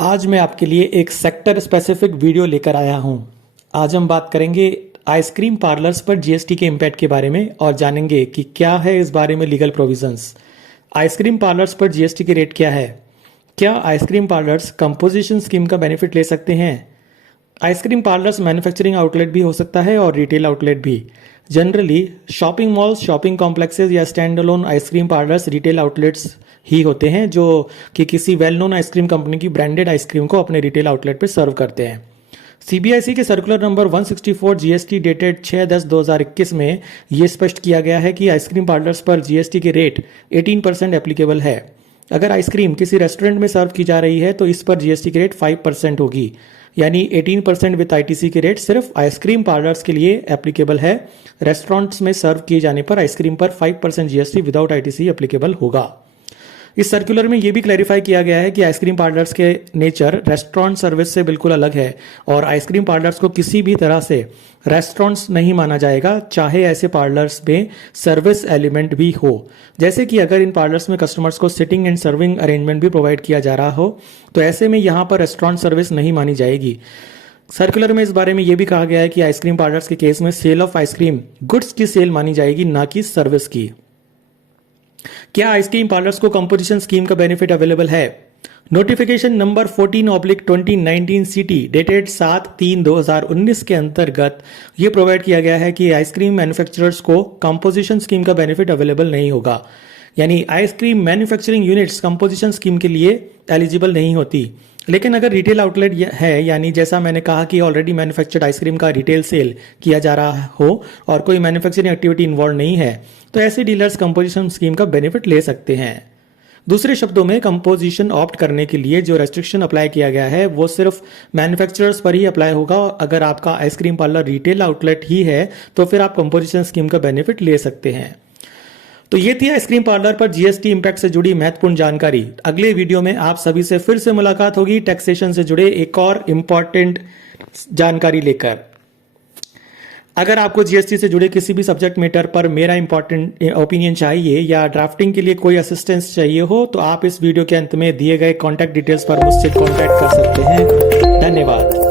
आज मैं आपके लिए एक सेक्टर स्पेसिफिक वीडियो लेकर आया हूं। आज हम बात करेंगे आइसक्रीम पार्लर्स पर जीएसटी के इम्पैक्ट के बारे में और जानेंगे कि क्या है इस बारे में लीगल प्रोविजंस। आइसक्रीम पार्लर्स पर जीएसटी की रेट क्या है? क्या आइसक्रीम पार्लर्स कंपोजिशन स्कीम का बेनिफिट ले सकते हैं? आइसक्रीम पार्लर्स मैन्युफैक्चरिंग आउटलेट भी हो सकता है और रिटेल आउटलेट भी। Generally shopping malls, shopping complexes या stand alone ice cream parlours retail outlets ही होते हैं जो कि किसी वेल नोन आइसक्रीम कंपनी की ब्रांडेड आइसक्रीम को अपने रिटेल आउटलेट पर सर्व करते हैं। सीबीआईसी के सर्कुलर नंबर 164 जीएसटी डेटेड 6/10/2021 में ये स्पष्ट किया गया है कि आइसक्रीम पार्लर्स पर जीएसटी की रेट 18% एप्लीकेबल है। अगर आइसक्रीम किसी रेस्टोरेंट में सर्व की जा रही है तो इस पर जीएसटी की रेट 5% होगी, यानी 18% विद आईटीसी की रेट सिर्फ आइसक्रीम पार्लर्स के लिए एप्लीकेबल है। रेस्टोरेंट्स में सर्व किए जाने पर आइसक्रीम पर 5% जीएसटी विदाउट आईटीसी एप्लीकेबल होगा। इस सर्कुलर में यह भी क्लैरिफाई किया गया है कि आइसक्रीम पार्लर्स के नेचर रेस्टोरेंट सर्विस से बिल्कुल अलग है और आइसक्रीम पार्लर्स को किसी भी तरह से रेस्टोरेंट्स नहीं माना जाएगा, चाहे ऐसे पार्लर्स में सर्विस एलिमेंट भी हो। जैसे कि अगर इन पार्लर्स में कस्टमर्स को सिटिंग एंड सर्विंग अरेंजमेंट भी प्रोवाइड किया जा रहा हो तो ऐसे में यहां पर रेस्टोरेंट सर्विस नहीं मानी जाएगी। सर्कुलर में इस बारे में यह भी कहा गया है कि आइसक्रीम पार्लर्स के केस में सेल ऑफ आइसक्रीम गुड्स की सेल मानी जाएगी, ना कि सर्विस की। क्या आइसक्रीम पार्लर्स को कंपोजिशन स्कीम का बेनिफिट अवेलेबल है? नोटिफिकेशन नंबर 14/2019 सीटी डेटेड 7/3/2019 के अंतर्गत यह प्रोवाइड किया गया है कि आइसक्रीम मैन्युफैक्चरर्स को कंपोजिशन स्कीम का बेनिफिट अवेलेबल नहीं होगा, यानी ice cream manufacturing units composition scheme के लिए एलिजिबल नहीं होती। लेकिन अगर रिटेल आउटलेट है, यानी जैसा मैंने कहा कि ऑलरेडी मैन्युफैक्चर्ड आइसक्रीम का रिटेल सेल किया जा रहा हो और कोई मैन्युफैक्चरिंग एक्टिविटी इन्वॉल्व नहीं है, तो ऐसे डीलर्स कंपोजिशन स्कीम का बेनिफिट ले सकते हैं। दूसरे शब्दों में कंपोजिशन ऑप्ट करने के लिए जो रेस्ट्रिक्शन अप्लाई किया गया है वो सिर्फ मैन्युफैक्चरर्स पर ही अप्लाई होगा। अगर आपका आइसक्रीम पार्लर रिटेल आउटलेट ही है तो फिर आप कंपोजिशन स्कीम का बेनिफिट ले सकते हैं। तो ये थी आइसक्रीम पार्लर पर जीएसटी इंपैक्ट से जुड़ी महत्वपूर्ण जानकारी। अगले वीडियो में आप सभी से फिर से मुलाकात होगी टैक्सेशन से जुड़े एक और इंपॉर्टेंट जानकारी लेकर। अगर आपको जीएसटी से जुड़े किसी भी सब्जेक्ट मैटर पर मेरा इंपॉर्टेंट ओपिनियन चाहिए या ड्राफ्टिंग के लिए कोई असिस्टेंस चाहिए हो तो आप इस वीडियो के अंत में दिए गए कॉन्टैक्ट डिटेल्स पर मुझसे कॉन्टैक्ट कर सकते हैं। धन्यवाद।